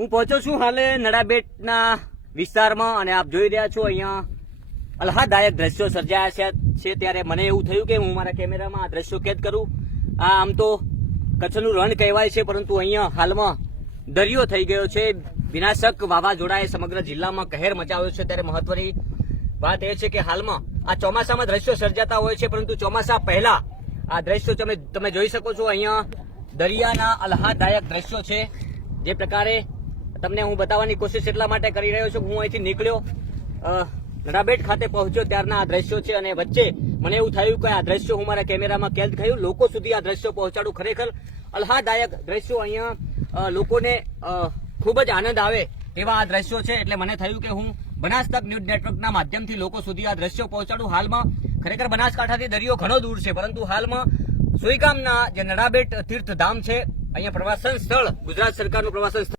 હું પહોંચ્યો છું હાલે નડાબેટના વિસ્તારમાં અને આપ જોઈ રહ્યા છો અહીંયા આહલાદદાયક દ્રશ્યો સર્જાયા છે ત્યારે મને એવું થયું કે હું મારા કેમેરામાં આ દ્રશ્યો કેદ કરું. આ આમ તો કચ્છનું રણ કહેવાય છે, પરંતુ અહીંયા હાલમાં દરિયો થઈ ગયો છે. વિનાશક વાવાઝોડાએ સમગ્ર જિલ્લામાં કહેર મચાવ્યો છે. ત્યારે મહત્વની વાત એ છે કે હાલમાં આ ચોમાસામાં દ્રશ્યો સર્જાતા હોય છે, પરંતુ ચોમાસા પહેલા આ દ્રશ્યો તમે જોઈ શકો છો. અહીંયા દરિયાના આહલાદદાયક દ્રશ્યો છે. જે પ્રકારે તમને હું બતાવવાની કોશિશ એટલા માટે કરી રહ્યો છું. હું અહીંથી નીકળ્યો નડાબેટ ખાતે પહોંચ્યો ત્યારના આ દ્રશ્યો છે, અને વચ્ચે મને એવું થયું કે આ દ્રશ્યો હું મારા કેમેરામાં કેદ થયું, લોકો સુધી આ દ્રશ્યો પહોંચાડું. ખરેખર આહલાદદાયક દ્રશ્યો અહીંયા લોકોને ખૂબ જ આનંદ આવે એવા આ દ્રશ્યો છે. એટલે મને થયું કે હું બનાસ તક ન્યૂઝ નેટવર્કના માધ્યમથી લોકો સુધી આ દ્રશ્યો પહોંચાડું. હાલમાં ખરેખર બનાસકાંઠાથી દરિયો ઘણો દૂર છે, પરંતુ હાલમાં સુઈગામના જે નડાબેટ તીર્થધામ છે, અહીંયા પ્રવાસન સ્થળ ગુજરાત સરકારનું પ્રવાસન સ્થળ